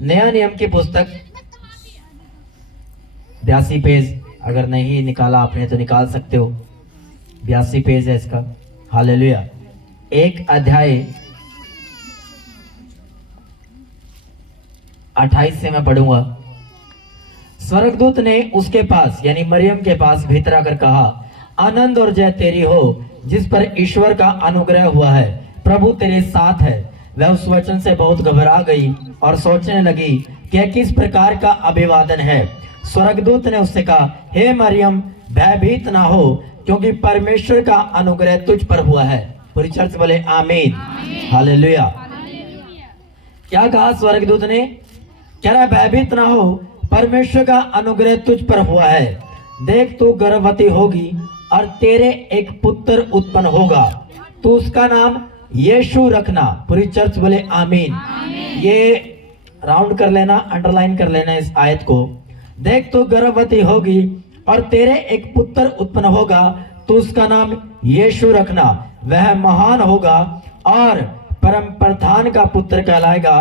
नया नियम की पुस्तक 82 पेज, अगर नहीं निकाला आपने तो निकाल सकते हो। 82 पेज है इसका। हालेलुया। एक अध्याय 28 से मैं पढ़ूंगा। स्वर्गदूत ने उसके पास यानी मरियम के पास भीतर आकर कहा, आनंद और जय तेरी हो जिस पर ईश्वर का अनुग्रह हुआ है, प्रभु तेरे साथ है। वह उस वचन से बहुत घबरा गई और सोचने लगी कि यह किस प्रकार का अभिवादन है। स्वर्गदूत ने उससे कहा, हे मरियम, भयभीत ना हो, क्योंकि परमेश्वर का अनुग्रह तुझ पर हुआ है। पूरी चर्च बोले आमीन, हालेलुया। क्या कहा स्वर्गदूत ने? कह रहा भयभीत ना हो, परमेश्वर का अनुग्रह तुझ पर हुआ है। देख तू गर्भवती होगी और तेरे एक पुत्र उत्पन्न होगा, तू उसका नाम यीशु रखना। पूरी चर्च बोले आमीन। ये राउंड कर लेना, अंडरलाइन कर लेना इस आयत को। देख तू गर्भवती होगी और तेरे एक पुत्र उत्पन्न होगा, तू उसका नाम यीशु रखना। वह महान होगा और परम प्रधान का पुत्र कहलाएगा,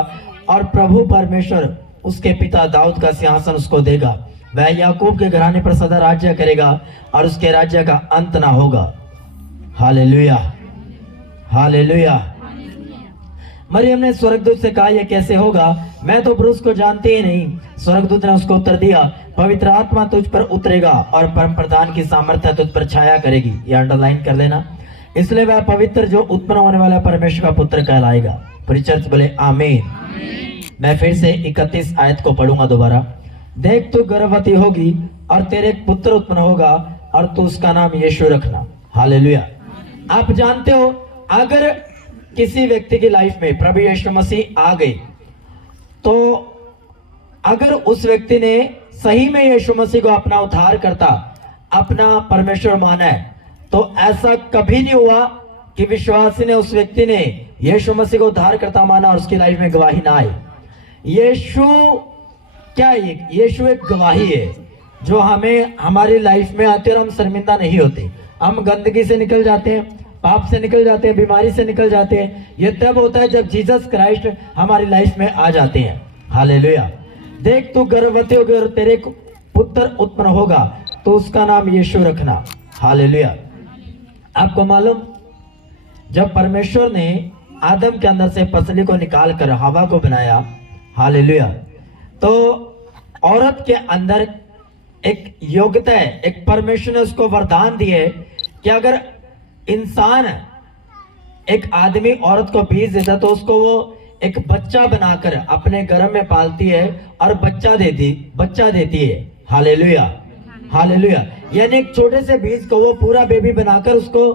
और प्रभु परमेश्वर उसके पिता दाऊद का सिंहासन उसको देगा। वह याकूब के घराने पर सदा राज्य करेगा और उसके राज्य का अंत ना होगा। Hallelujah, hallelujah. मरियम ने स्वर्गदूत से कहा, यह कैसे होगा? मैं तो पुरुष को जानती ही नहीं। स्वर्गदूत ने उसको उत्तर दिया, पवित्र आत्मा तुझ पर उतरेगा और परम प्रधान की सामर्थ्य तुझ पर छाया करेगी। ये अंडरलाइन कर लेना। इसलिए वह पवित्र जो उत्पन्न होने वाला परमेश्वर का पुत्र कहलाएगा। पूरी चर्च बोले आमीन। मैं फिर से 31 आयत को पढ़ूंगा दोबारा। देख तू गर्भवती होगी और तेरे एक पुत्र उत्पन्न होगा और तू उसका नाम यीशु रखना। हालेलुया। आप जानते हो, अगर किसी व्यक्ति की लाइफ में प्रभु यीशु मसीह आ गए, तो अगर उस व्यक्ति ने सही में यीशु मसीह को अपना उद्धार करता, अपना परमेश्वर माना है, तो ऐसा कभी नहीं हुआ कि विश्वासी ने, उस व्यक्ति ने यीशु मसीह को उद्धार करता माना और उसकी लाइफ में गवाही ना आई। यीशु क्या है? यीशु एक गवाही है जो हमें हमारी लाइफ में आते और हम शर्मिंदा नहीं होते। हम गंदगी से निकल जाते हैं, पाप से निकल जाते हैं, बीमारी से निकल जाते हैं। ये तब होता है जब जीसस क्राइस्ट हमारी लाइफ में आ जाते हैं। हालेलुया। देख तू गर्भवती होगी और तेरे पुत्र उत्पन्न होगा, तो उसका नाम यीशु रखना। हालेलुया। आपको मालूम, जब परमेश्वर ने आदम के अंदर से पसली को निकाल कर हवा को बनाया, हालेलुया, तो औरत के अंदर एक योग्यता है, एक परमेश्वर ने उसको वरदान दिए कि अगर इंसान, एक आदमी औरत को बीज देता तो उसको वो एक बच्चा बनाकर अपने गर्भ में पालती है और बच्चा देती है। Hallelujah, hallelujah. यानी एक छोटे से बीज को वो पूरा बेबी बनाकर उसको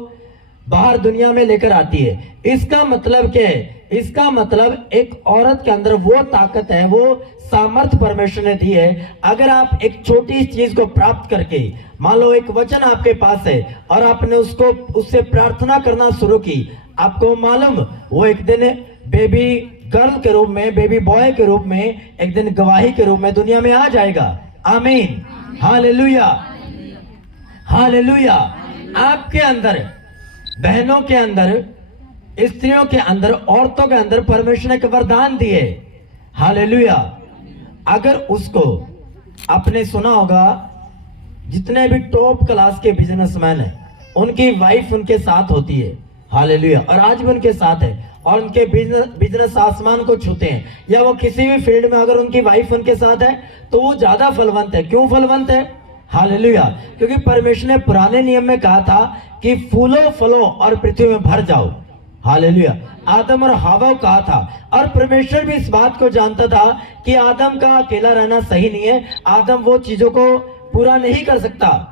बाहर दुनिया में लेकर आती है। इसका मतलब क्या है? इसका मतलब एक औरत के अंदर वो ताकत है, वो सामर्थ परमेश्वर ने दी है। अगर आप एक छोटी चीज को प्राप्त करके, मान लो एक वचन आपके पास है और आपने उससे प्रार्थना करना शुरू की, आपको मालूम वो एक दिन बेबी गर्ल के रूप में, बेबी बॉय के रूप में, एक दिन गवाही के रूप में दुनिया में आ जाएगा। आमीन, हालेलुया, हालेलुया। आपके अंदर, बहनों के अंदर, स्त्रियों के अंदर, औरतों के अंदर परमेश्वर ने एक वरदान दिए। हालेलुया। अगर उसको आपने सुना होगा, जितने भी टॉप क्लास के बिजनेसमैन हैं, उनकी वाइफ उनके साथ होती है। हालेलुया। और आज भी उनके साथ है और उनके बिजनेस आसमान को छूते हैं, या वो किसी भी फील्ड में अगर उनकी वाइफ उनके साथ है तो वो ज्यादा फलवंत है। क्यों फलवंत है? हालेलुया। क्योंकि परमेश्वर ने पुराने नियम में कहा था कि फूलो फलो और पृथ्वी में भर जाओ। हालेलुया। आदम और हवा कहा था, और परमेश्वर भी इस बात को जानता था कि आदम का अकेला रहना सही नहीं है। आदम वो चीजों को पूरा नहीं कर सकता।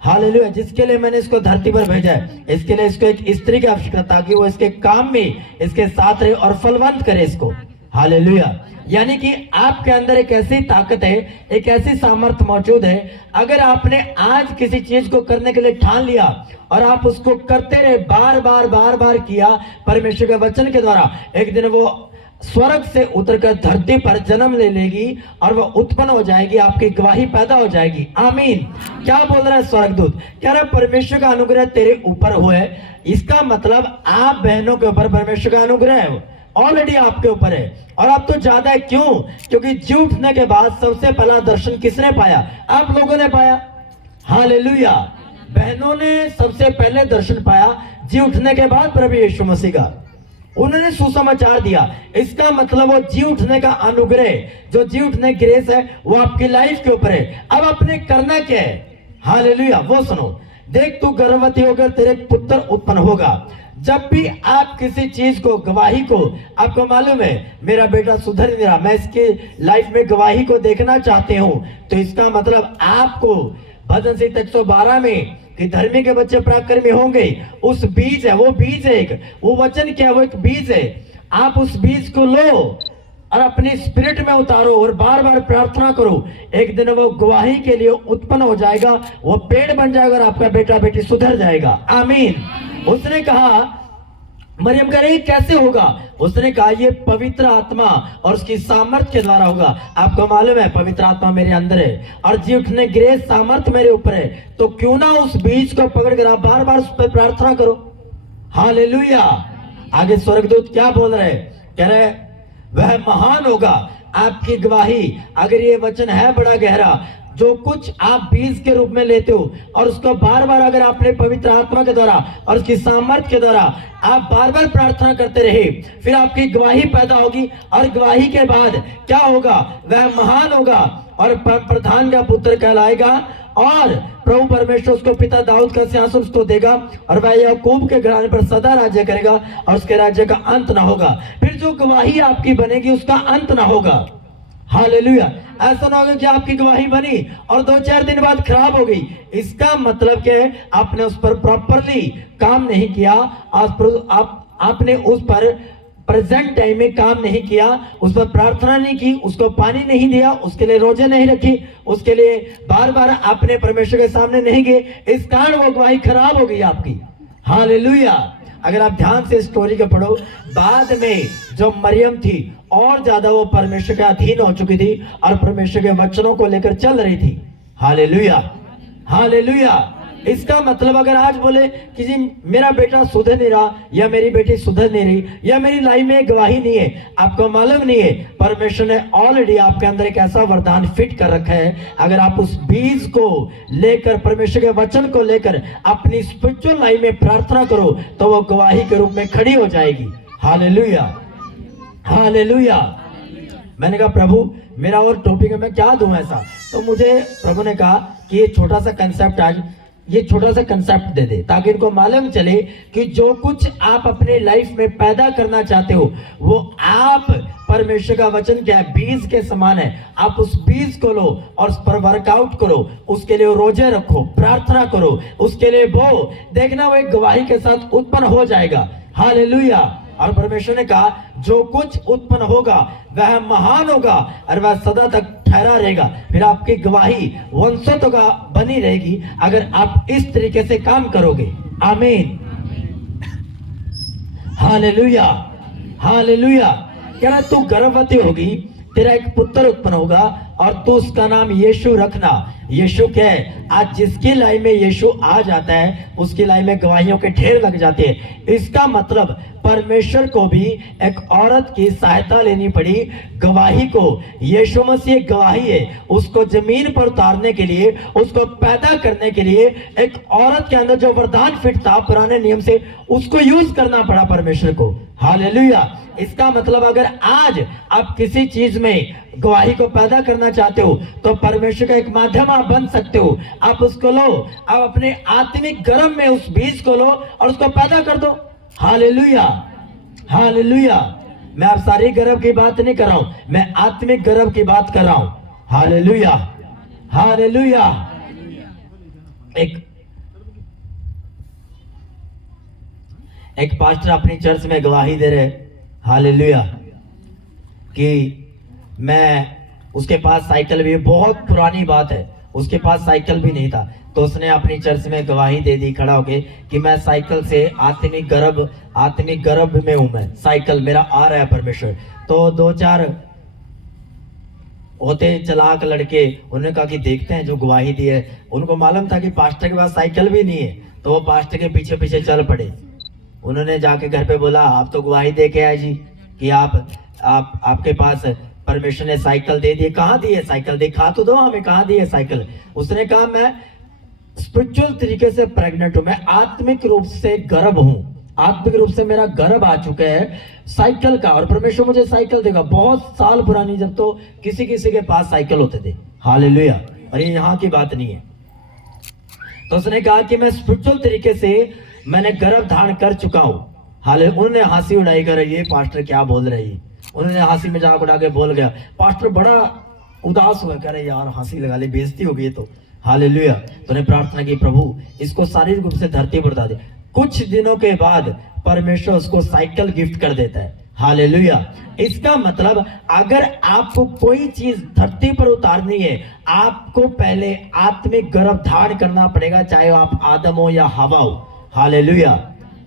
हालेलुया। जिसके लिए मैंने इसको धरती पर भेजा है, इसके लिए इसको एक स्त्री की आवश्यकता, ताकि वो इसके काम में इसके साथ रहे और फलवंत करे इसको। हालेलुया। यानी कि आपके अंदर एक ऐसी ताकत है, एक ऐसी सामर्थ्य मौजूद है। अगर आपने आज किसी चीज को करने के लिए ठान लिया और आप उसको करते रहे, बार बार बार बार किया परमेश्वर के वचन के द्वारा, एक दिन वो स्वर्ग से उतरकर धरती पर जन्म ले लेगी और वो उत्पन्न हो जाएगी, आपकी गवाही पैदा हो जाएगी। आमीन। क्या बोल रहा है स्वर्गदूत? कह रहा है परमेश्वर का अनुग्रह तेरे ऊपर हुए। इसका मतलब आप बहनों के ऊपर परमेश्वर का अनुग्रह है। ऑलरेडी आपके ऊपर है। और अब तो ज्यादा है, क्यों? क्योंकि जी उठने के बाद सबसे पहला दर्शन किसने पाया? आप लोगों ने पाया। हालेलुया। बहनों ने सबसे पहले दर्शन पाया जी उठने के बाद प्रभु यीशु मसीह का। उन्होंने सुसमाचार दिया। इसका मतलब वो जी उठने का अनुग्रह, जो जी उठने ग्रेस है, वो आपकी लाइफ के ऊपर है। अब आपने करना क्या है? हालेलुया। वो सुनो, देख तू गर्भवती होकर तेरे पुत्र उत्पन्न होगा। जब भी आप किसी चीज को, गवाही को, आपको मालूम है मेरा बेटा सुधर नहीं रहा, मैं इसके लाइफ में गवाही को देखना चाहते हूं, तो इसका मतलब आपको भजन संहिता 112 में कि धर्मी के बच्चे पराक्रमी होंगे, उस बीज है, वो बीज है एक, वो वचन क्या है? वो एक बीज है। आप उस बीज को लो और अपनी स्पिरिट में उतारो और बार बार प्रार्थना करो। एक दिन वो गवाही के लिए उत्पन्न हो जाएगा, वो पेड़ बन जाएगा और आपका बेटा बेटी सुधर जाएगा। आमीन। उसने कहा, मरियम कह रही कैसे होगा? उसने कहा ये पवित्र आत्मा और उसकी सामर्थ के द्वारा होगा। आपको मालूम है पवित्र आत्मा मेरे अंदर है और जी उठने ग्रेस सामर्थ मेरे ऊपर है, तो क्यों ना उस बीज को पकड़कर आप बार बार उस पर प्रार्थना करो। हालेलुया। आगे स्वर्गदूत क्या बोल रहे? कह रहे वह महान होगा। आपकी गवाही, अगर ये वचन है बड़ा गहरा, जो कुछ आप बीज के रूप में लेते हो और उसको बार बार अगर आपने पवित्र आत्मा के द्वारा और उसकी सामर्थ के द्वारा आप बार बार प्रार्थना करते रहे, फिर आपकी गवाही पैदा होगी। और गवाही के बाद क्या होगा? वह महान होगा और प्रधान का पुत्र कहलाएगा और प्रभु परमेश्वर उसको पिता दाऊद का सिंहासन उसको देगा और वह याकूब के घराने पर सदा राज्य करेगा और उसके राज्य का अंत ना होगा। फिर जो गवाही आपकी बनेगी उसका अंत ना होगा। हालेलुया। ऐसा ना होगा कि आपकी गवाही बनी और 2-4 दिन बाद खराब हो गई। इसका मतलब क्या है? आपने उस पर प्रॉपरली काम नहीं किया, आपने उस पर प्रेजेंट टाइम में काम नहीं किया, उस पर प्रार्थना नहीं की, उसको पानी नहीं दिया, उसके लिए रोजे नहीं रखी, उसके लिए बार बार आपने परमेश्वर के सामने नहीं गए, इस कारण वो गवाही खराब हो गई आपकी। हालेलुया। अगर आप ध्यान से स्टोरी को पढ़ो, बाद में जो मरियम थी और ज्यादा वो परमेश्वर के अधीन हो चुकी थी और परमेश्वर के वचनों को लेकर चल रही थी। हालेलुया। हालेलुया। इसका मतलब अगर आज बोले कि जी मेरा बेटा सुधर नहीं रहा या मेरी बेटी सुधर नहीं रही या मेरी लाइफ में गवाही नहीं है, आपको मालूम नहीं है परमेश्वर ने ऑलरेडी आपके अंदर एक ऐसा वरदान फिट कर रखा है। अगर आप उस बीज को लेकर, परमेश्वर के वचन को लेकर अपनी स्पिरिचुअल लाइफ में प्रार्थना करो तो वो गवाही के रूप में खड़ी हो जाएगी। हालेलुया। हालेलुया। मैंने कहा प्रभु मेरा और टॉपिक है, मैं क्या दूं ऐसा? तो मुझे प्रभु ने कहा कि ये छोटा सा कंसेप्ट, आज ये छोटा सा कंसेप्ट दे दे ताकि इनको मालूम चले कि जो कुछ आप अपने लाइफ में पैदा करना चाहते हो वो आप, परमेश्वर का वचन क्या है? बीज के समान है। आप उस बीज को लो और उस पर वर्कआउट करो, उसके लिए रोजे रखो, प्रार्थना करो, उसके लिए बो, देखना वो एक गवाही के साथ उत्पन्न हो जाएगा। हालेलुया। और परमेश्वर ने कहा जो कुछ उत्पन्न होगा वह महान होगा और वह सदा तक ठहरा रहेगा। फिर आपकी गवाही वंशों का बनी रहेगी अगर आप इस तरीके से काम करोगे। आमीन। हालेलुया। हालेलुया। कह रहा तू गर्भवती होगी, तेरा एक पुत्र उत्पन्न होगा और तू उसका नाम यीशु रखना। यीशु क्या है? आज जिसकी लाइफ में यीशु आ जाता है उसकी लाइफ में गवाहियों के ढेर लग जाते हैं। इसका मतलब परमेश्वर को भी एक औरत की सहायता लेनी पड़ी गवाही को। यीशु मसीह एक गवाही है, उसको जमीन पर उतारने के लिए, उसको पैदा करने के लिए एक औरत के अंदर जो वरदान फिट था पुराने नियम से, उसको यूज करना पड़ा परमेश्वर को। हालेलुया। इसका मतलब अगर आज आप किसी चीज में गवाही को पैदा करना चाहते हो तो परमेश्वर का एक माध्यम आप बन सकते हो। आप उसको लो, आप अपने आत्मिक गर्भ में उस बीज को लो और उसको पैदा कर दो। हालेलुया। हालेलुया। मैं अब शारीरिक गर्भ की बात नहीं कर रहा हूं, मैं आत्मिक गर्भ की बात कर रहा हूं। हालेलुया। हालेलुया। एक पास्टर अपनी चर्च में गवाही दे रहे, हालेलुया, कि मैं, उसके पास साइकिल भी, बहुत पुरानी बात है, उसके पास साइकिल भी नहीं था, तो उसने अपनी चर्च में गवाही दे दी खड़ा होके कि मैं साइकिल से आत्मिक गर्भ में हूं, मैं साइकिल मेरा आ रहा है परमेश्वर। तो 2-4 होते चलाक लड़के, उन्होंने कहा कि देखते हैं जो गवाही दी है। उनको मालूम था कि पास्टर के पास साइकिल भी नहीं है, तो वो पास्टर के पीछे पीछे चल पड़े। उन्होंने जाके घर पे बोला आप तो गवाही दे के आए जी कि आपके पास परमेश्वर ने साइकिल दे दी, कहाँ दी है साइकिल, दिखा तो दो हमें कहाँ दी है साइकिल। उसने कहा मैं स्पिरिचुअल तरीके से प्रेग्नेंट हूं, मैं आत्मिक रूप से गर्भ हूं, आत्मिक रूप से मेरा गर्भ आ चुका है साइकिल का, और परमेश्वर मुझे साइकिल देगा। बहुत साल पुरानी, जब तो किसी किसी के पास साइकिल होते थे, हालेलुया, और ये यहाँ की बात नहीं है। तो उसने कहा कि मैं स्पिरिचुअल तरीके से मैंने गर्भ धारण कर चुका हूं। हालेलुया। उन्होंने हंसी उड़ाई कर, ये पास्टर क्या बोल रही, उन्होंने हंसी मजाक उड़ा के बोल गया। पास्टर बड़ा उदास हुआ, कह रहे यार हंसी लगा ले, बेइज्जती हो गई। तो हालेलुया। तो ने प्रार्थना की, प्रभु इसको शारीरिक रूप से धरती पर उतार दे। कुछ दिनों के बाद परमेश्वर उसको साइकिल गिफ्ट कर देता है, हालेलुया। इसका मतलब अगर आपको कोई चीज धरती पर उतारनी है, आपको पहले आत्मिक गर्भ धारण करना पड़ेगा, चाहे आप आदम हो या हवा हो, हालेलुया,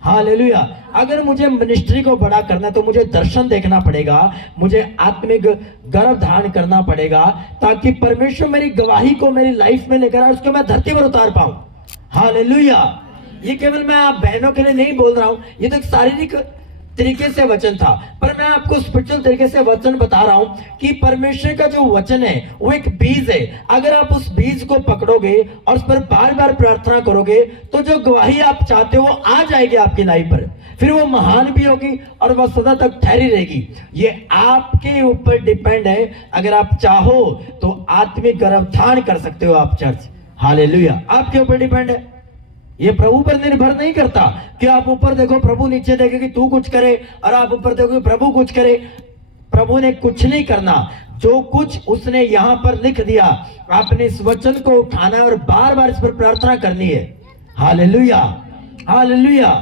हालेलुया। अगर मुझे मिनिस्ट्री को बड़ा करना है तो मुझे दर्शन देखना पड़ेगा, मुझे आत्मिक गर्भ धारण करना पड़ेगा, ताकि परमेश्वर मेरी गवाही को मेरी लाइफ में लेकर आए, उसको मैं धरती पर उतार पाऊं, हालेलुया। ये केवल मैं आप बहनों के लिए नहीं बोल रहा हूं, ये तो एक शारीरिक तरीके से वचन था, पर मैं आपको स्पिरिचुअल तरीके से वचन बता रहा हूं कि परमेश्वर का जो वचन है वो एक बीज है। अगर आप उस बीज को पकड़ोगे और उस पर बार बार प्रार्थना करोगे तो जो गवाही आप चाहते हो वो आ जाएगी आपकी लाइफ पर, फिर वो महान भी होगी और वह सदा तक ठहरी रहेगी। ये आपके ऊपर डिपेंड है। अगर आप चाहो तो आत्मिक गर्भ धारण कर सकते हो आप चर्च, हालेलुया, आपके ऊपर डिपेंड है। ये प्रभु पर निर्भर नहीं करता कि आप ऊपर देखो प्रभु नीचे देखे कि तू कुछ करे, और आप ऊपर देखो प्रभु कुछ करे। प्रभु ने कुछ नहीं करना, जो कुछ उसने यहां पर लिख दिया, आपने इस वचन को उठाना है और बार बार इस पर प्रार्थना करनी है, हालेलुया, हालेलुया।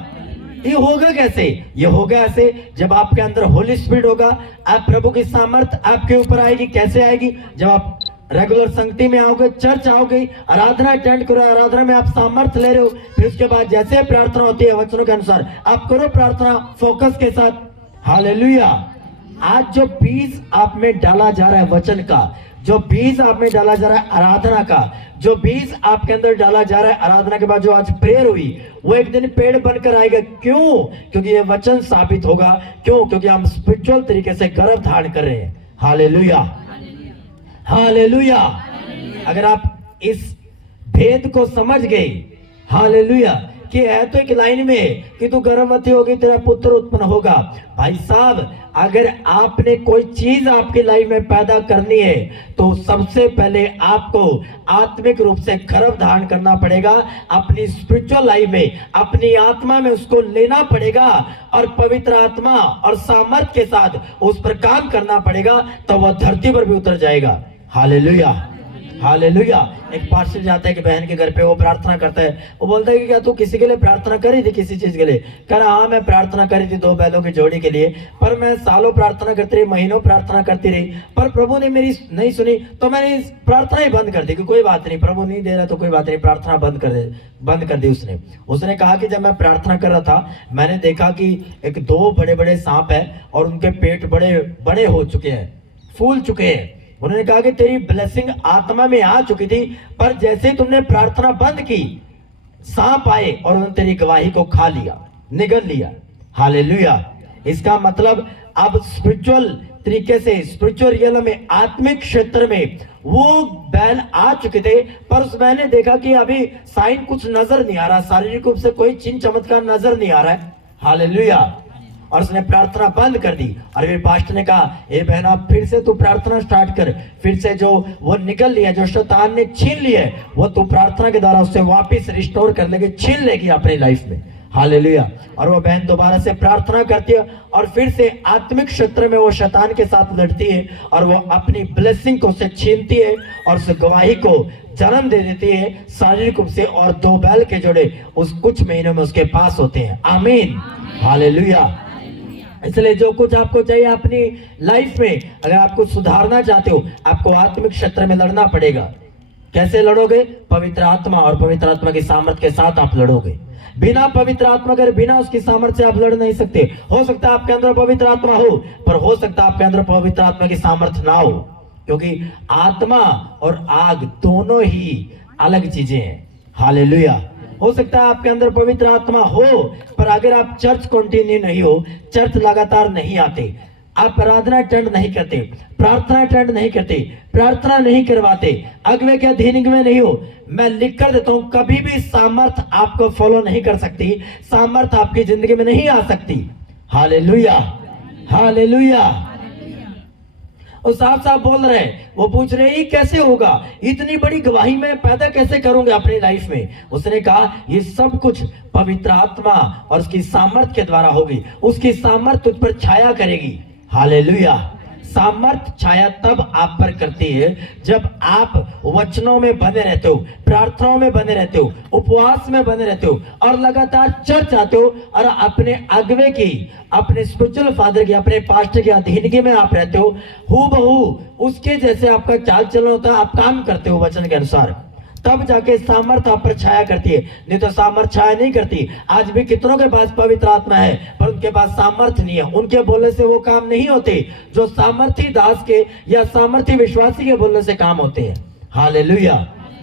ये होगा कैसे? ये होगा ऐसे, जब आपके अंदर होली स्पिरिट होगा, आप प्रभु की सामर्थ आपके ऊपर आएगी। कैसे आएगी? जब आप रेगुलर संगति में आओगे, चर्च आओगे, आराधना अटेंड करो, आराधना में आप सामर्थ ले रहे हो, फिर उसके बाद जैसे प्रार्थना होती है वचनों के अनुसार आप करो प्रार्थना फोकस के साथ, हालेलुया। आज जो बीज आप में डाला जा रहा है वचन का, जो बीज आप में डाला जा रहा है आराधना का, जो बीज आपके अंदर डाला जा रहा है आराधना के बाद जो आज प्रेयर हुई, वो एक दिन पेड़ बनकर आएगा। क्यों? क्योंकि ये वचन साबित होगा। क्यों? क्योंकि हम स्पिरिचुअल तरीके से गर्भ धारण कर रहे हैं, हालेलुया, हालेलुया। अगर आप इस भेद को समझ गए, हालेलुया, कि है तो एक लाइन में कि तू गर्भवती होगी, तेरा पुत्र उत्पन्न होगा। भाई साहब, अगर आपने कोई चीज आपकी लाइफ में पैदा करनी है तो सबसे पहले आपको आत्मिक रूप से गर्भ धारण करना पड़ेगा, अपनी स्पिरिचुअल लाइफ में, अपनी आत्मा में उसको लेना पड़ेगा, और पवित्र आत्मा और सामर्थ के साथ उस पर काम करना पड़ेगा, तो वह धरती पर भी उतर जाएगा, हालेलुया, हालेलुया। एक पास्टर जाता है कि बहन के घर पे, वो प्रार्थना करता है, वो बोलता है कि क्या तू किसी के लिए प्रार्थना करी थी, किसी चीज के लिए? कह रहा हाँ मैं प्रार्थना करी थी 2 बैलों की जोड़ी के लिए, पर मैं सालों प्रार्थना करती रही, महीनों प्रार्थना करती रही, पर प्रभु ने मेरी नहीं सुनी, तो मैंने प्रार्थना ही बंद कर दी कि कोई बात नहीं, प्रभु नहीं दे रहा तो कोई बात नहीं, प्रार्थना बंद कर दी उसने कहा कि जब मैं प्रार्थना कर रहा था, मैंने देखा कि एक 2 बड़े बड़े सांप है और उनके पेट बड़े बड़े हो चुके हैं, फूल चुके हैं। उन्होंने कहा कि तेरी ब्लेसिंग आत्मा में आ चुकी थी, पर जैसे तुमने प्रार्थना बंद की, सांप आए और उन्होंने तेरी गवाही को खा लिया, निगल लिया, हालेलुया। इसका मतलब अब स्पिरिचुअल तरीके से, स्पिरिचुअल रियल में, आत्मिक क्षेत्र में वो बैल आ चुके थे, पर उस मैंने देखा कि अभी साइन कुछ नजर नहीं आ रहा, शारीरिक रूप से कोई चिन्ह चमत्कार नजर नहीं आ रहा है, हालेलुया। और उसने प्रार्थना बंद कर दी, और फिर पास्टर ने कहा ए बहना फिर से तू प्रार्थना स्टार्ट कर, फिर से जो वो निकल लिया, जो शैतान ने छीन लिया, वो तू प्रार्थना के द्वारा उससे वापस रिस्टोर कर लेगी, छीन लेगी अपनी लाइफ में, हालेलुया। और वो बहन दोबारा से प्रार्थना करती है और फिर से आत्मिक क्षेत्र में वो शैतान के साथ लड़ती है, और वो अपनी ब्लेसिंग को उससे छीनती है और उस गवाही को जन्म दे देती है शारीरिक रूप से, और 2 बैल के जोड़े उस कुछ महीनों में उसके पास होते हैं, आमीन, हालेलुया। इसलिए जो कुछ आपको चाहिए अपनी लाइफ में, अगर आप कुछ सुधारना चाहते हो, आपको आत्मिक क्षेत्र में लड़ना पड़ेगा। कैसे लड़ोगे? पवित्र आत्मा और पवित्र आत्मा की सामर्थ के साथ आप लड़ोगे। बिना पवित्र आत्मा के, बिना उसकी सामर्थ से आप लड़ नहीं सकते। हो सकता है आपके अंदर पवित्र आत्मा हो, पर हो सकता है आपके अंदर पवित्र आत्मा की सामर्थ ना हो, क्योंकि आत्मा और आग दोनों ही अलग चीजें हैं, हालेलुया। हो सकता है आपके अंदर पवित्र आत्मा हो, पर अगर आप चर्च कंटिन्यू नहीं हो, चर्च लगातार नहीं आते, आप आराधना अटेंड नहीं करते, प्रार्थना अटेंड नहीं करते, प्रार्थना नहीं करवाते, अगवे के अधीन में नहीं हो, मैं लिख कर देता हूं, कभी भी सामर्थ आपको फॉलो नहीं कर सकती, सामर्थ आपकी जिंदगी में नहीं आ सकती। Hallelujah, hallelujah. और साफ साफ बोल रहे हैं, वो पूछ रहे ये कैसे होगा, इतनी बड़ी गवाही मैं पैदा कैसे करूंगा अपनी लाइफ में। उसने कहा ये सब कुछ पवित्र आत्मा और उसकी सामर्थ के द्वारा होगी, उसकी सामर्थ तुझ पर छाया करेगी। हालेलुया। सामर्थ छाया तब आप पर करती है जब आप वचनों में बने रहते हो, प्रार्थनाओं में बने रहते हो, उपवास में बने रहते हो और लगातार चर्च आते हो और अपने अगवे की, अपने स्पिरिचुअल फादर की, अपने पास्टर की अधीनगी में आप रहते हो, हूबहू उसके जैसे आपका चाल चलन होता है, आप काम करते हो वचन के अनुसार, तब जाके सामर्थ आप पर छाया करती है, नहीं तो सामर्थ छाया नहीं करती। आज भी कितनों के पास पवित्र आत्मा है पर उनके पास सामर्थ नहीं है, उनके बोलने से वो काम नहीं होते जो सामर्थी दास के या सामर्थी विश्वासी के बोलने से काम होते हैं। Hallelujah,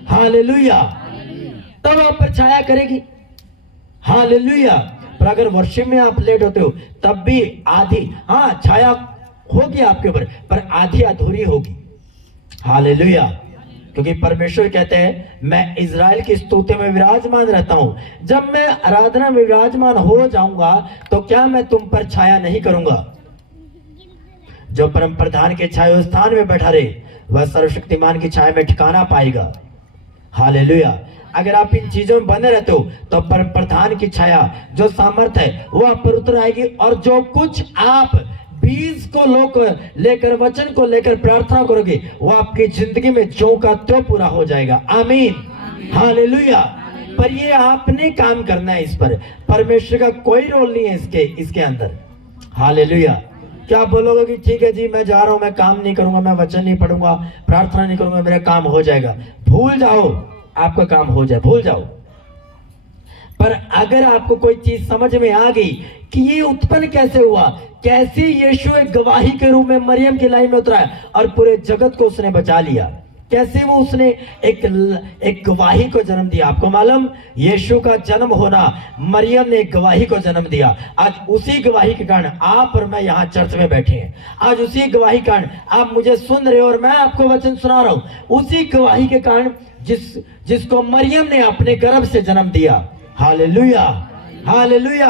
hallelujah. तब आप पर छाया करेगी। हालेलुया। पर अगर वर्षिप में आप लेट होते हो तब भी आधी, हाँ छाया होगी आपके ऊपर पर आधी अधूरी होगी। हालेलुया। क्योंकि परमेश्वर कहते हैं मैं इज़राइल की स्तुति में विराजमान रहता हूं, जब मैं आराधना में विराजमान हो जाऊंगा तो क्या मैं तुम पर छाया नहीं करूंगा। जो परम प्रधान के छाया स्थान में बैठा रहे वह सर्वशक्तिमान की छाया में ठिकाना पाएगा। हालेलुया। अगर आप इन चीजों में बने रहते हो तो परम प्रधान की छाया जो सामर्थ है वो आप पर उतर आएगी, और जो कुछ आप बीज को लेकर, वचन को लेकर प्रार्थना करोगे वो आपकी जिंदगी में जो का त्यों पूरा हो जाएगा। आमीन, हालेलुया। पर ये आपने काम करना है, इस पर परमेश्वर का कोई रोल नहीं है इसके अंदर। हालेलुया। क्या आप बोलोगे कि ठीक है जी मैं जा रहा हूं, मैं काम नहीं करूंगा, मैं वचन नहीं पढ़ूंगा, प्रार्थना नहीं करूंगा, मेरा काम हो जाएगा। भूल जाओ, आपका काम हो जाए, भूल जाओ। पर अगर आपको कोई चीज समझ में आ गई कि ये उत्पन्न कैसे हुआ, कैसे यीशु एक गवाही के रूप में मरियम की लाइन में उतरा और पूरे जगत को उसने बचा लिया, कैसे वो उसने एक गवाही को जन्म दिया। आपको मालूम, यीशु का जन्म होना, मरियम ने एक गवाही को जन्म दिया। आज उसी गवाही के कारण आप और मैं यहाँ चर्च में बैठे हैं, आज उसी गवाही के कारण आप मुझे सुन रहे हो और मैं आपको वचन सुना रहा हूं। उसी गवाही के कारण जिसको मरियम ने अपने गर्भ से जन्म दिया। Hallelujah, hallelujah.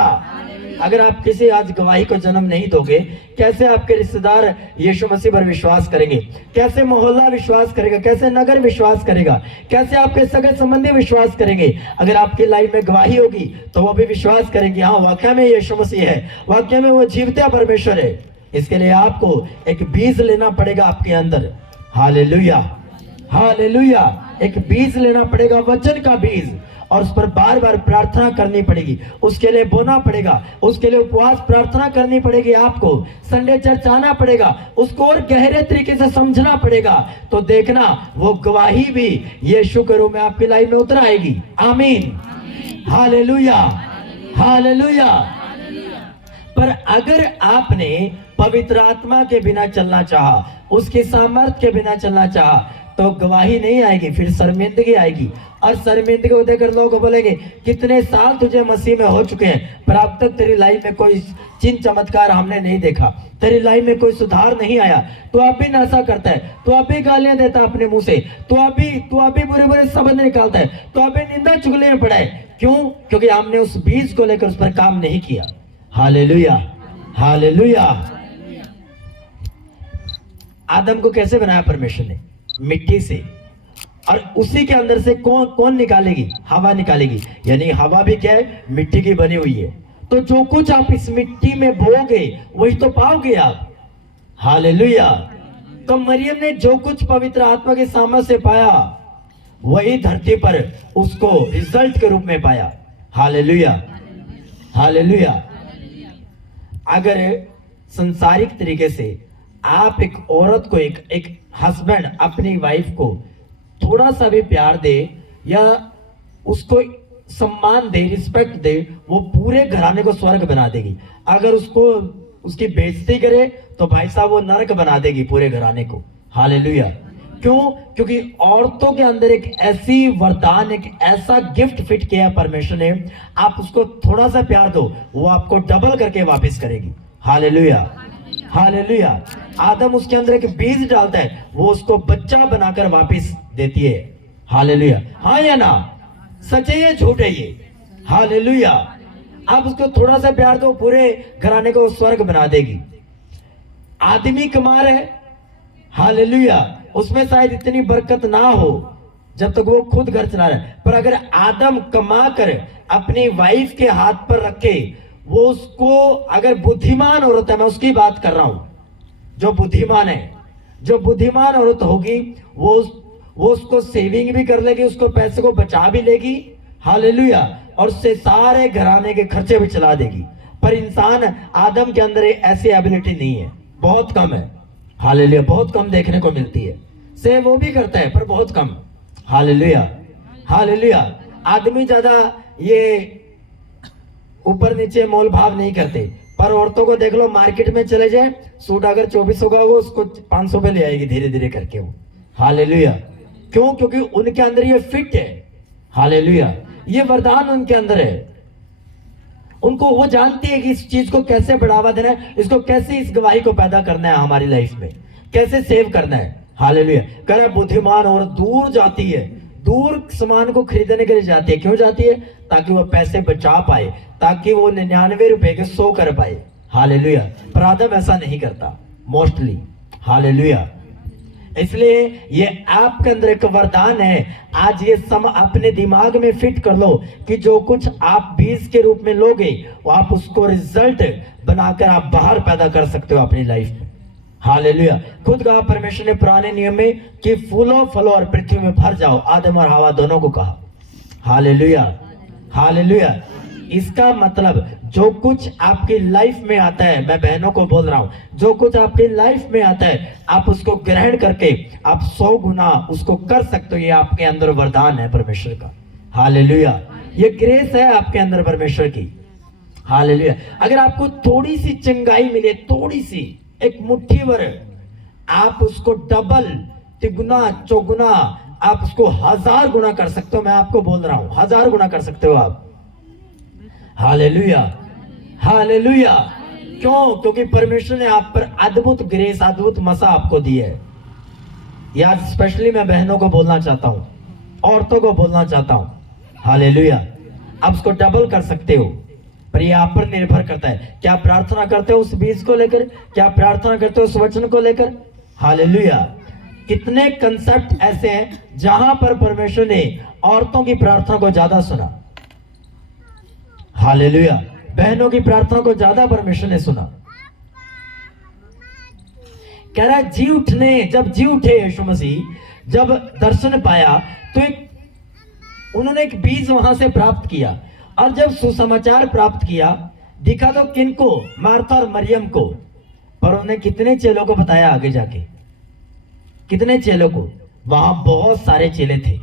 अगर आप किसी आज गवाही को जन्म नहीं दोगे, कैसे आपके रिश्तेदार यीशु मसीह पर विश्वास करेंगे, कैसे मोहल्ला विश्वास करेगा, कैसे नगर विश्वास करेगा, कैसे आपके सगे संबंधी विश्वास करेंगे। अगर आपकी लाइफ में गवाही होगी तो वो भी विश्वास करेंगे, हाँ वाकई में यीशु मसीह है, वाकई में वो जीवता परमेश्वर है। इसके लिए आपको एक बीज लेना पड़ेगा आपके अंदर। Hallelujah, hallelujah. एक बीज लेना पड़ेगा, वचन का बीज, और उस पर बार बार प्रार्थना करनी पड़ेगी, उसके लिए बोना पड़ेगा, उसके लिए उपवास प्रार्थना करनी पड़ेगी, आपको संडे चर्च आना पड़ेगा, उसको और गहरे तरीके से समझना पड़ेगा। तो देखना वो गवाही भी यीशु के रूप में आपकी लाइफ में उतर आएगी। आमीन, हालेलुया, हालेलुया। पर अगर आपने पवित्र आत्मा के बिना चलना चाहा, उसके सामर्थ्य के बिना चलना चाहा, तो गवाही नहीं आएगी, फिर शर्मिंदगी आएगी। और शर्मिंदगी को देखकर लोग बोलेंगे कितने साल तुझे मसीह में हो चुके हैं पर अब तक तेरी लाइफ में कोई चिन्ह चमत्कार हमने नहीं देखा, तेरी लाइफ में कोई सुधार नहीं आया, तो अब भी नशा करता है, तो अब भी गालियां देता है अपने मुंह से, तो अभी बुरे बुरे शब्द निकालता है, तो अभी निंदा चुगली में पड़ा है। क्यों? क्योंकि हमने उस बीज को लेकर उस पर काम नहीं किया। Hallelujah, hallelujah. आदम को कैसे बनाया परमेश्वर ने? मिट्टी से, और उसी के अंदर से कौन निकालेगी? हवा निकालेगी। यानी हवा भी क्या है? मिट्टी की बनी हुई है। तो जो कुछ आप इस मिट्टी में बोओगे वही तो पाओगे आप। हालेलुया। तो मरियम ने जो कुछ पवित्र आत्मा के सामने से पाया वही धरती पर उसको रिजल्ट के रूप में पाया। Hallelujah, hallelujah. अगर संसारिक तरीके से आप एक औरत को, एक हस्बैंड अपनी वाइफ को थोड़ा सा भी प्यार दे या उसको सम्मान दे, रिस्पेक्ट दे, वो पूरे घराने को स्वर्ग बना देगी। अगर उसकी बेइज्जती करे तो भाई साहब वो नरक बना देगी पूरे घराने को। हालेलुया। क्यों? क्योंकि औरतों के अंदर एक ऐसी वरदान, एक ऐसा गिफ्ट फिट किया है परमेश्वर ने, आप उसको थोड़ा सा प्यार दो वो आपको डबल करके वापस करेगी। Hallelujah, hallelujah. आदम उसके अंदर एक बीज डालता है, वो उसको बच्चा बनाकर वापस देती है। हालेलुया। हाँ या ना? सच है या झूठ है ये? हालेलुया। आप उसको थोड़ा सा प्यार दो, पूरे घराने को स्वर्ग बना देगी। आदमी कमा रहे, हालेलुया, उसमें शायद इतनी बरकत ना हो जब तक वो खुद घर चला रहा है, पर अगर आदम कमा कर अपनी वाइफ के हाथ पर रखे, वो उसको, अगर बुद्धिमान औरत है, मैं उसकी बात कर रहा हूं, जो बुद्धिमान है, जो बुद्धिमान औरत होगी, वो उसको सेविंग भी कर लेगी, उसको पैसे को बचा भी लेगी। हालेलुया। और उससे सारे घराने के खर्चे भी चला देगी। पर इंसान आदम के अंदर ऐसी एबिलिटी नहीं है, बहुत कम है। हालेलुया। बहुत कम देखने को मिलती है। से वो भी करता है पर बहुत कम। हालेलुया। हालेलुया। आदमी ज्यादा ये ऊपर नीचे मोल भाव नहीं करते, पर औरतों को देख लो, मार्केट में चले जाए, सूट अगर 2400 का, वो उसको 500 पे ले आएगी धीरे धीरे करके वो। हालेलुया। क्यों? क्योंकि उनके अंदर ये फिट है। हालेलुया। ये वरदान उनके अंदर है। उनको, वो जानती है कि इस चीज को कैसे बढ़ावा देना है, इसको कैसे, इस गवाही को पैदा करना है हमारी लाइफ में, कैसे सेव करना है। हालेलुया। कह रहा बुद्धिमान और दूर जाती है, दूर सामान को खरीदने के लिए जाती है। क्यों जाती है? ताकि वो पैसे बचा पाए, ताकि वो 99 रुपए के 100 कर पाए। हालेलुया। पर आदम ऐसा नहीं करता मोस्टली। हालेलुया। इसलिए ये आपके अंदर एक वरदान है। आज ये अपने दिमाग में फिट कर लो कि जो कुछ आप बीज के रूप में लोगे, वो आप उसको रिजल्ट बनाकर आप बाहर पैदा कर सकते हो अपनी लाइफ में। हालेलुया। खुद कहा परमेश्वर ने पुराने नियम में कि फूलों फलों और पृथ्वी में भर जाओ, आदम और हवा दोनों को कहा। हालेलुया। हालेलुया। इसका मतलब जो कुछ आपकी लाइफ में आता है, मैं बहनों को बोल रहा हूं, जो कुछ आपकी लाइफ में आता है, आप उसको ग्रहण करके आप 100 गुना उसको कर सकते हो। ये आपके अंदर वरदान है परमेश्वर का। हालेलुया। ये ग्रेस है आपके अंदर परमेश्वर की। हालेलुया। अगर आपको थोड़ी सी चंगाई मिले, थोड़ी सी, एक मुट्ठी भर, आप उसको डबल, तिगुना, चौगुना, आप उसको 1000 गुना कर सकते हो। मैं आपको बोल रहा हूं 1000 गुना कर सकते हो आप। हालेलुया। हालेलुया। क्यों? क्योंकि परमेश्वर ने आप पर अद्भुत ग्रेस, अद्भुत मसा आपको दी है। यार स्पेशली मैं बहनों को बोलना चाहता हूं, औरतों को बोलना चाहता हूं। हालेलुया। आप उसको डबल कर सकते हो, पर ये आप पर निर्भर करता है। क्या प्रार्थना करते हो उस बीज को लेकर? क्या प्रार्थना करते हो उस वचन को लेकर? हालेलुया। कितने कंसेप्ट ऐसे हैं जहां पर परमेश्वर ने औरतों की प्रार्थना को ज्यादा सुना। हालेलुया। बहनों की प्रार्थना को ज्यादा परमेश्वर ने सुना। कह रहा है जी उठने, जब जी उठे यीशु मसीह, जब दर्शन पाया, तो उन्होंने एक बीज वहां से प्राप्त किया, और जब सुसमाचार प्राप्त किया, दिखा तो किनको? मार्था और मरियम को। पर उन्होंने कितने चेलों को बताया आगे जाके? कितने चेलों को? वहां बहुत सारे चेले थे,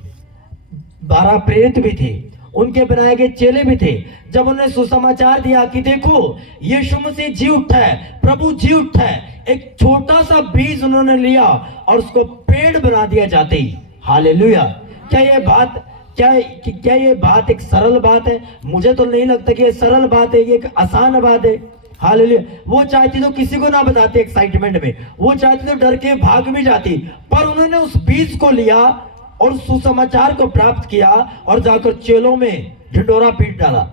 12 प्रेरित भी थे, उनके बनाए गए चेले भी थे। जब उन्होंने सुसमाचार दिया कि देखो यीशु मसीह जी उठा है, प्रभु जी उठा है, एक छोटा सा बीज उन्होंने लिया और उसको पेड़ बना दिया जाते ही। हालेलुया। क्या ये बात एक सरल बात है? मुझे तो नहीं लगता कि ये सरल बात है, ये एक आसान बात है। हालेलुया। वो चाहती तो किसी को ना बताती एक्साइटमेंट में, वो चाहती तो डर के भाग भी जाती, पर उन्होंने उस बीज को लिया और सुसमाचार को प्राप्त किया और जाकर चेलों में ढिंडोरा पीट डाला।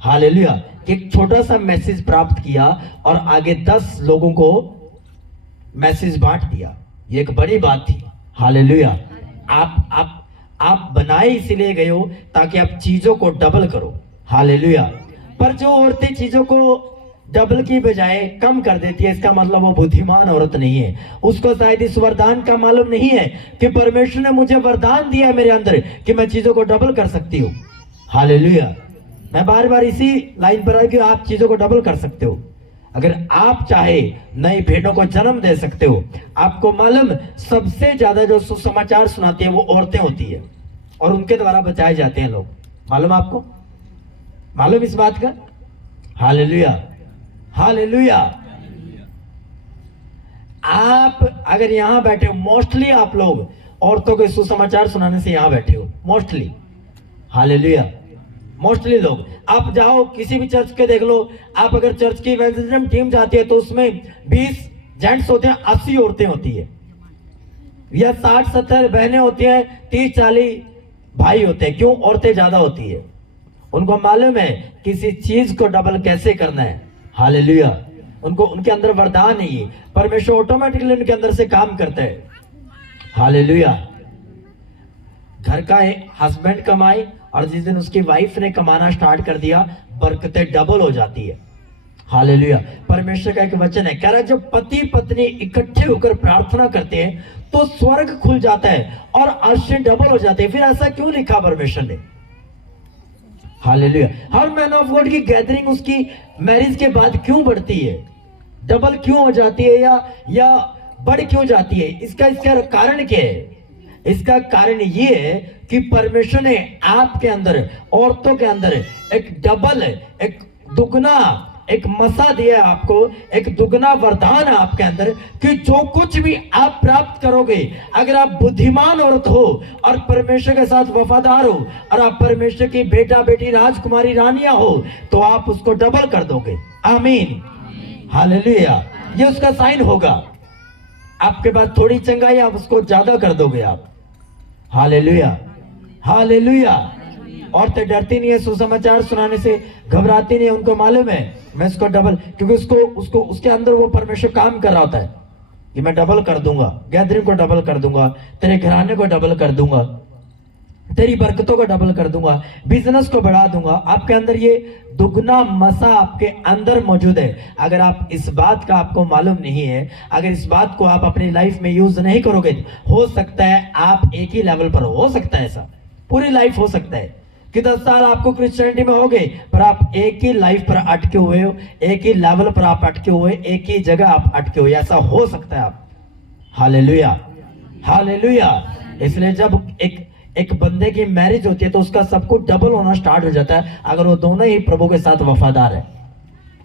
हालेलुया। एक छोटा सा मैसेज प्राप्त किया और आगे 10 लोगों को मैसेज बांट दिया। ये एक बड़ी बात थी। हालेलुया। आप बनाए इसीलिए गए हो ताकि आप चीजों को डबल करो। हालेलुया। पर जो औरतें चीजों को डबल की बजाय कम कर देती है, इसका मतलब वो बुद्धिमान औरत नहीं है। उसको शायद इस वरदान का मालूम नहीं है कि परमेश्वर ने मुझे वरदान दिया है मेरे अंदर कि मैं चीजों को डबल कर सकती हूँ। हालेलुया। मैं बार बार इसी लाइन पर आया कि आप चीजों को डबल कर सकते हो। अगर आप चाहे नई भेड़ों को जन्म दे सकते हो। आपको मालूम, सबसे ज्यादा जो सुसमाचार सुनाती है वो औरतें होती है, और उनके द्वारा बचाए जाते हैं लोग। मालूम आपको? मालूम इस बात का? हालेलुया। हालेलुया। आप अगर यहां बैठे हो, मोस्टली आप लोग औरतों को सुसमाचार सुनाने से यहां बैठे हो, मोस्टली। हालेलुया। मोस्टली लोग, आप जाओ किसी भी चर्च के देख लो, आप अगर चर्च की इवेंजलिज्म टीम जाती है तो उसमें 20 जेंट्स होते हैं, 80 औरतें होती है, या 60-70 बहनें होती हैं, 30-40 भाई होते हैं। क्यों? औरतें ज्यादा होती है। उनको मालूम है किसी चीज को डबल कैसे करना है। हालेलुया। उनको, उनके अंदर वरदान है ये, परमेश्वर ऑटोमेटिकली उनके अंदर से काम करता है। हालेलुया। घर का हस्बैंड कमाए और जिस दिन उसकी वाइफ ने कमाना स्टार्ट कर दिया, बरकतें डबल हो जाती है। हालेलुया। परमेश्वर का एक वचन है, कह रहा है जब पति पत्नी इकट्ठे होकर प्रार्थना करते हैं तो स्वर्ग खुल जाता है और आशीष डबल हो जाते हैं। फिर ऐसा क्यों लिखा परमेश्वर ने? Hallelujah. Her man of God की गैदरिंग उसकी मैरिज के बाद क्यों बढ़ती है, डबल क्यों हो जाती है, या बढ़ क्यों जाती है? इसका कारण क्या है? इसका कारण ये है कि परमेश्वर ने आपके अंदर, औरतों के अंदर एक डबल, एक दुगना, एक मसा दिया है आपको, एक दुगना वरदान है आपके अंदर कि जो कुछ भी आप प्राप्त करोगे, अगर आप बुद्धिमान औरत हो और परमेश्वर के साथ वफादार हो और आप परमेश्वर की बेटा बेटी राजकुमारी रानियां हो, तो आप उसको डबल कर दोगे। आमीन। हालेलुया। ये उसका साइन होगा। आपके पास थोड़ी चंगाई, आप उसको ज्यादा कर दोगे आप। हालेलुया। हालेलुया। औरतें डरती नहीं है सुसमाचार सुनाने से, घबराती नहीं है, उनको मालूम है मैं इसको डबल, क्योंकि उसको उसके अंदर वो परमेश्वर काम कर रहा होता है कि मैं डबल कर दूंगा, गैदरिंग को डबल कर दूंगा, तेरे घराने को डबल कर दूंगा, तेरी बरकतों को डबल कर दूंगा, बिजनेस को बढ़ा दूंगा। आपके अंदर ये दुगना मसा आपके अंदर मौजूद है। अगर आप इस बात का आपको मालूम नहीं है, अगर इस बात को आप अपनी लाइफ में यूज नहीं करोगे, हो सकता है आप एक ही लेवल पर, हो सकता है ऐसा पूरी लाइफ हो सकता है कि 10 साल आपको क्रिश्चियनिटी में हो गए, पर आप एक ही लाइफ पर अटके हुए हो, एक ही लेवल पर आप अटके हुए, एक ही जगह आप अटके हुए, ऐसा हो सकता है आप। हालेलुया। हालेलुया। इसलिए जब एक बंदे की मैरिज होती है तो उसका सब कुछ डबल होना स्टार्ट हो जाता है, अगर वो दोनों ही प्रभु के साथ वफादार है।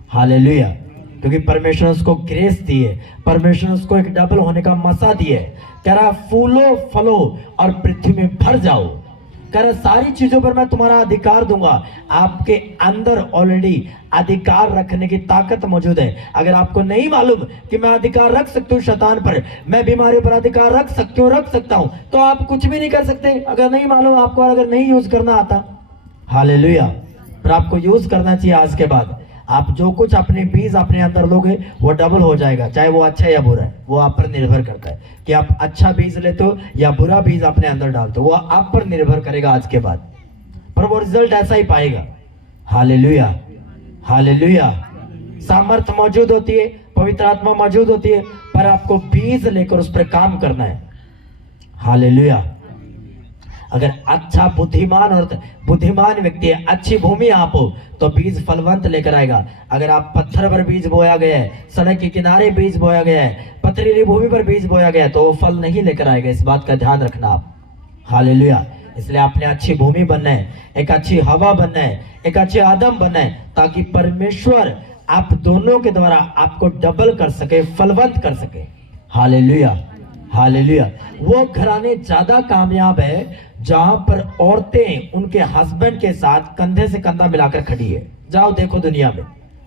हालेलुया। क्योंकि परमेश्वर उसको ग्रेस दी है, परमेश्वर उसको एक डबल होने का मसा दिया है। कह रहा फूलो फलो और पृथ्वी में भर जाओ, कह रहा सारी चीजों पर मैं तुम्हारा अधिकार दूंगा। आपके अंदर ऑलरेडी अधिकार रखने की ताकत मौजूद है। अगर आपको नहीं मालूम कि मैं अधिकार रख सकती हूँ शैतान पर, मैं बीमारियों पर अधिकार रख सकती हूँ, रख सकता हूँ, तो आप कुछ भी नहीं कर सकते। अगर नहीं मालूम आपको, अगर नहीं यूज करना आता, हालेलुया, पर आपको यूज करना चाहिए। आज के बाद आप जो कुछ अपने बीज अपने अंदर लोगे वो डबल हो जाएगा, चाहे वो अच्छा या बुरा है, वो आप पर निर्भर करता है कि आप अच्छा बीज लेते हो या बुरा बीज अपने अंदर डालते हो, वो आप पर निर्भर करेगा आज के बाद, पर वो रिजल्ट ऐसा ही पाएगा। हालेलुया। हालेलुया। सामर्थ मौजूद होती है, पवित्र आत्मा मौजूद होती है, पर आपको बीज लेकर उस पर काम करना है। हालेलुया। अगर अच्छा बुद्धिमान व्यक्ति है, अच्छी भूमि आप हो, तो बीज फलवंत लेकर आएगा। अगर आप पत्थर पर बीज बोया गया है, सड़क के किनारे बीज बोया गया है, पथरीली भूमि पर बीज बोया गया है, तो वो फल नहीं लेकर आएगा। इस बात का ध्यान रखना आप। हालेलुया। इसलिए आपने अच्छी भूमि बनना है, एक अच्छी हवा बनना है, एक अच्छे आदम बनना है, ताकि परमेश्वर आप दोनों के द्वारा आपको डबल कर सके, फलवंत कर सके। हालेलुया। हालेलुया। वो घराने ज्यादा कामयाब है जहां पर औरतें उनके हस्बैंड के साथ कंधे से कंधा मिलाकर खड़ी है। जाओ देखो दुनिया में,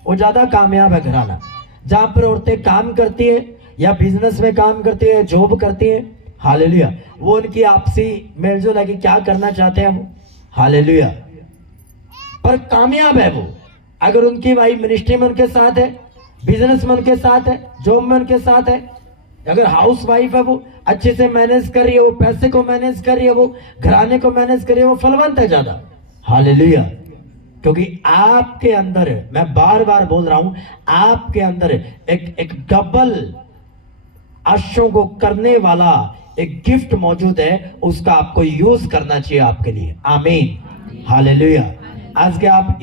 वो ज्यादा कामयाब है घराना जहां पर औरतें काम करती है या बिजनेस में काम करती है, जॉब करती है। हालेलुया। वो उनकी आपसी मेलजोल है कि क्या करना चाहते हैं वो। हालेलुया। पर कामयाब है वो। अगर उनकी वाइफ मिनिस्ट्री में उनके साथ है, बिजनेस में उनके साथ है, जॉब में उनके साथ है, अगर हाउस वाइफ है वो अच्छे से मैनेज कर रही है, वो पैसे को मैनेज कर रही है, वो घराने को मैनेज कर रही है, वो फलवंत है ज्यादा। हालेलुया। क्योंकि आपके अंदर, मैं बार बार बोल रहा हूं, आपके अंदर एक डबल आशयों को करने वाला एक गिफ्ट मौजूद है, उसका आपको यूज करना चाहिए आपके लिए। आमीन। हालेलुया। आज के आप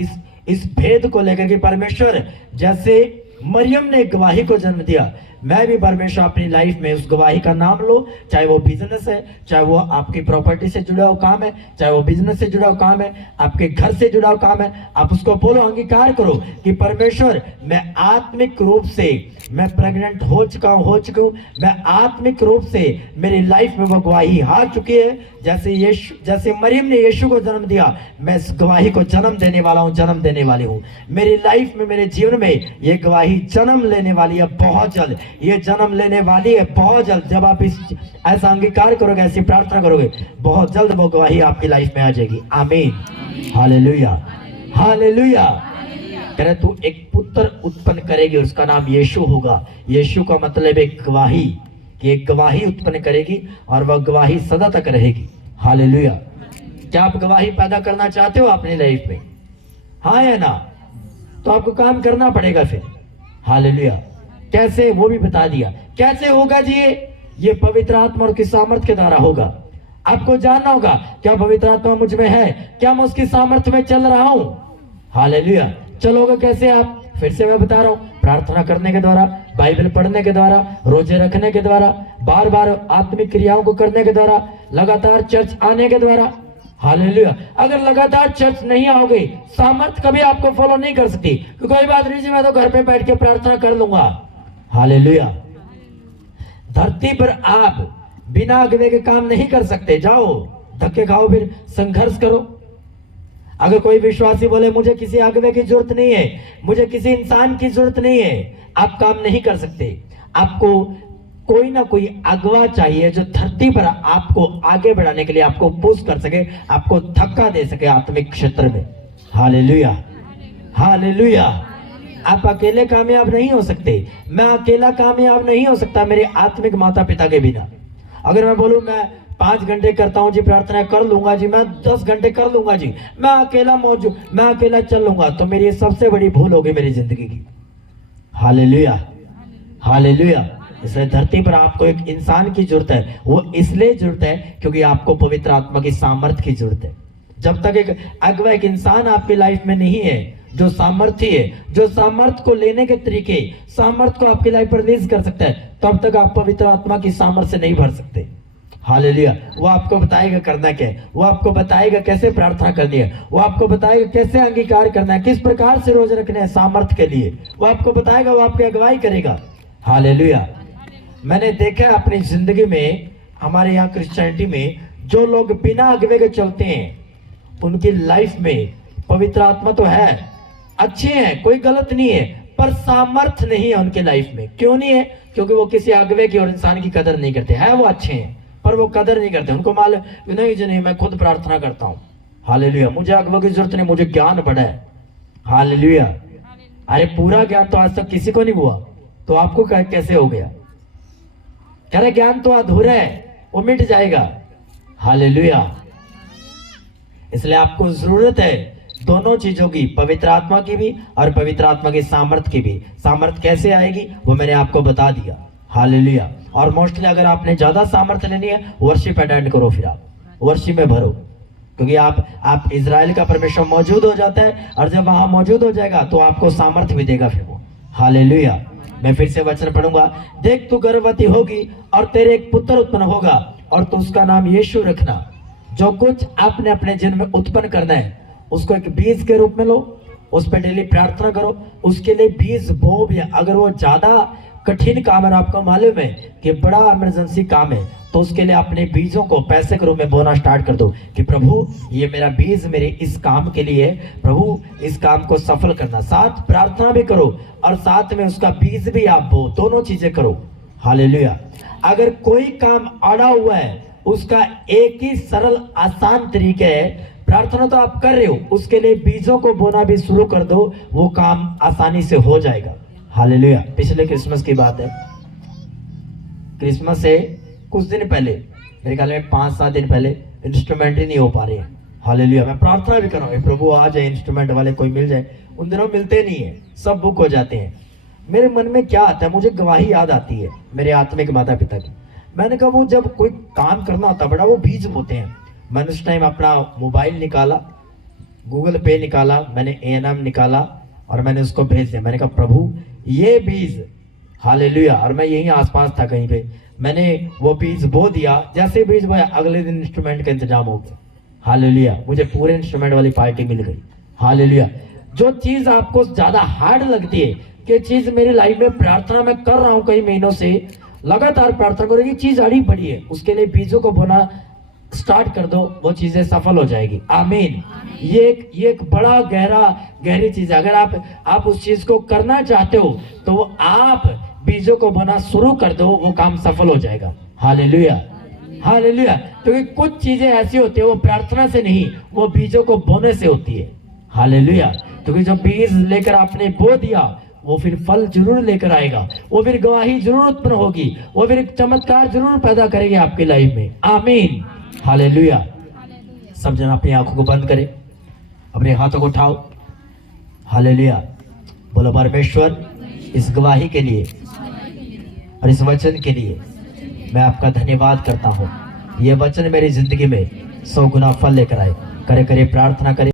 इस भेद को लेकर के, परमेश्वर जैसे मरियम ने गवाही को जन्म दिया, मैं भी परमेश्वर अपनी लाइफ में उस गवाही का नाम लो, चाहे वो बिजनेस है, चाहे वो आपकी प्रॉपर्टी से जुड़ा हुआ काम है, चाहे वो बिजनेस से जुड़ा हुआ काम है, आपके घर से जुड़ा हुआ काम है, आप उसको बोलो, अंगीकार करो कि परमेश्वर मैं आत्मिक रूप से मैं प्रेग्नेंट हो चुका हूँ, मैं आत्मिक रूप से मेरी लाइफ में वो गवाही आ चुकी है। जैसे मरियम ने यीशु को जन्म दिया, मैं इस गवाही को जन्म देने वाला हूँ, जन्म देने वाली हूँ। मेरी लाइफ में, मेरे जीवन में ये गवाही जन्म लेने वाली है बहुत जल्द, ये जन्म लेने वाली है बहुत जल्द। जब आप इस ऐसा अंगीकार करोगे, ऐसी प्रार्थना करोगे, बहुत जल्द वो गवाही आपकी लाइफ में आ जाएगी। आमीन, हालेलुया, हालेलुया। कह रहे तू एक पुत्र उत्पन्न करेगी, उसका नाम यीशु होगा। यीशु का मतलब एक गवाही, कि एक गवाही उत्पन्न करेगी और वह गवाही सदा तक रहेगी। हालेलुया। क्या आप गवाही पैदा करना चाहते हो अपनी लाइफ में? हाँ या ना? तो आपको काम करना पड़ेगा फिर। हालेलुया। कैसे, वो भी बता दिया। कैसे होगा जी? ये पवित्र आत्मा और किस सामर्थ्य के द्वारा होगा? आपको जानना होगा, क्या पवित्र आत्मा मुझ में है? क्या मैं उसकी सामर्थ्य में चल रहा हूं? हालेलुया। चलोगे कैसे आप? फिर से मैं बता रहा हूं, प्रार्थना करने के द्वारा, बाइबल पढ़ने के द्वारा, रोजे रखने के द्वारा, बार बार आत्मिक क्रियाओं को करने के द्वारा, लगातार चर्च आने के द्वारा। हालेलुया। अगर लगातार चर्च नहीं आओगे, सामर्थ कभी आपको फॉलो नहीं कर सकती। कोई बात नहीं जी, मैं तो घर पे बैठ के प्रार्थना कर लूंगा। हालेलुया। धरती पर आप बिना अगुवे के काम नहीं कर सकते। जाओ धक्के खाओ, फिर संघर्ष करो। अगर कोई विश्वासी बोले मुझे किसी अगुवे की जरूरत नहीं है, मुझे किसी इंसान की जरूरत नहीं है, आप काम नहीं कर सकते। आपको कोई ना कोई अगवा चाहिए जो धरती पर आपको आगे बढ़ाने के लिए आपको पुश कर सके, आपको धक्का दे सके आत्मिक क्षेत्र में। Hallelujah, hallelujah. आप अकेले कामयाब नहीं हो सकते। मैं अकेला कामयाब नहीं हो सकता मेरे आत्मिक माता पिता के बिना। अगर मैं बोलूं मैं 5 घंटे करता हूं जी, प्रार्थना कर लूंगा जी, मैं 10 घंटे कर लूंगा जी, मैं अकेला मौजूद, मैं अकेला चल लूंगा, तो मेरी सबसे बड़ी भूल होगी मेरी जिंदगी की। Hallelujah, hallelujah. इसलिए धरती पर आपको एक इंसान की जरूरत है। वो इसलिए जरूरत है क्योंकि आपको पवित्र आत्मा की सामर्थ्य की जरूरत है। जब तक एक अगवा, एक इंसान आपकी लाइफ में नहीं है जो सामर्थ्य है, जो सामर्थ्य को लेने के तरीके, सामर्थ्य को आपकी लाइफ पर रिलीज कर सकता है, तब तक आप पवित्र आत्मा की सामर्थ्य से नहीं भर सकते। हालेलुया। वो आपको बताएगा करना क्या है, वो आपको बताएगा कैसे प्रार्थना करनी है, वो आपको बताएगा कैसे अंगीकार करना है, किस प्रकार से रोज रखना है सामर्थ्य के लिए, वो आपको बताएगा, वो आपकी अगुवाई करेगा। हालेलुया। मैंने देखा अपनी जिंदगी में, हमारे यहाँ क्रिश्चियनिटी में जो लोग बिना अगुवे के चलते हैं, उनकी लाइफ में पवित्र आत्मा तो है, अच्छे हैं, कोई गलत नहीं है, पर सामर्थ्य नहीं है उनके लाइफ में। क्यों नहीं है? क्योंकि वो किसी अगुवे की और इंसान की कदर नहीं करते हैं। वो अच्छे हैं पर वो कदर नहीं करते। उनको मालूम नहीं जी, नहीं, मैं खुद प्रार्थना करता हूँ। हालेलुया। मुझे अगुवे की जरूरत नहीं, मुझे ज्ञान बड़ा है। हालेलुया। अरे पूरा ज्ञान तो आज तक किसी को नहीं हुआ, तो आपको कैसे हो गया? कह रहे ज्ञान तो अधूरा है, वो मिट जाएगा। हालेलुया। इसलिए आपको जरूरत है दोनों चीजों की, पवित्र आत्मा की भी और पवित्र आत्मा की सामर्थ्य की भी। सामर्थ्य कैसे आएगी वो मैंने आपको बता दिया। हालेलुया। और मोस्टली अगर आपने ज्यादा सामर्थ्य लेनी है, वर्शिप अटेंड करो, फिर आप वर्शिप में भरो, क्योंकि आप इजराइल का परमेश्वर मौजूद हो जाता है, और जब वहां मौजूद हो जाएगा तो आपको सामर्थ्य भी देगा फिर वो। हालेलुया। मैं फिर से वचन पढ़ूंगा। देख तू गर्भवती होगी और तेरे एक पुत्र उत्पन्न होगा और तू उसका नाम यीशु रखना। जो कुछ आपने अपने जीवन में उत्पन्न करना है उसको एक बीज के रूप में लो, उस पर डेली प्रार्थना करो, उसके लिए बीज बो भी। अगर वो ज्यादा कठिन काम है, आपको मालूम है कि बड़ा इमरजेंसी काम है, तो उसके लिए अपने बीजों को पैसे के रूप में बोना स्टार्ट कर दो कि प्रभु ये मेरा बीज मेरे इस काम के लिए है, प्रभु इस काम को सफल करना। साथ प्रार्थना भी करो और साथ में उसका बीज भी आप बो, दोनों चीजें करो। हालेलुया। अगर कोई काम अड़ा हुआ है, उसका एक ही सरल आसान तरीका है, प्रार्थना तो आप कर रहे हो, उसके लिए बीजों को बोना भी शुरू कर दो, वो काम आसानी से हो जाएगा। हालेलुया। पिछले क्रिसमस की बात है, क्रिसमस से कुछ दिन पहले, मेरे ख्याल में 5-7 दिन पहले, इंस्ट्रूमेंट ही नहीं हो पा रहे हैं। हालेलुया। मैं प्रार्थना भी कर रहा हूँ प्रभु आ जाए, इंस्ट्रूमेंट वाले कोई मिल जाए। उन दिनों मिलते नहीं है, सब बुक हो जाते हैं। मेरे मन में क्या आता है, मुझे गवाही याद आती है मेरे आत्मिक माता पिता की। मैंने कहा वो जब कोई काम करना होता बड़ा, वो बीज बोते हैं। मैंने उस टाइम अपना मोबाइल निकाला, गूगल पे निकाला, मैंने A&M निकाला और मैंने उसको भेज दिया। मैंने कहा प्रभु ये बीज हालेलुया। और मैं यहीं आसपास था कहीं पे, मैंने वो बीज बो दिया, जैसे बीज बोया अगले दिन इंस्ट्रूमेंट का इंतजाम हो गया। हालेलुया, मुझे पूरे इंस्ट्रूमेंट वाली पार्टी मिल गई। हालेलुया। जो चीज आपको ज्यादा हार्ड लगती है कि चीज मेरी लाइफ में प्रार्थना मैं कर रहा हूं कई महीनों से, लगातार प्रार्थना करो, ये चीज अड़ी पड़ी है, उसके लिए बीजों को बोना स्टार्ट कर दो, वो चीजें सफल हो जाएगी। आमीन। ये एक बड़ा गहरी चीज है। अगर आप उस चीज को करना चाहते हो तो वो आप बीजों को बोना शुरू कर दो, वो काम सफल हो जाएगा। Hallelujah, hallelujah. क्योंकि कुछ चीजें ऐसी होती है वो प्रार्थना से नहीं, वो बीजों को बोने से होती है। हालेलुया। क्योंकि जो बीज लेकर आपने बो दिया वो फिर फल जरूर लेकर आएगा, वो फिर गवाही जरूर उत्पन्न होगी, वो फिर एक चमत्कार जरूर पैदा करेगी आपकी लाइफ में। आमीन। हालेलुया। सब जन अपनी आंखों को बंद करें, अपने हाथों को उठाओ। हालेलुया। बोलो परमेश्वर, इस गवाही के लिए और इस वचन के लिए मैं आपका धन्यवाद करता हूँ। ये वचन मेरी जिंदगी में 100 गुना फल लेकर आए। करे प्रार्थना करे।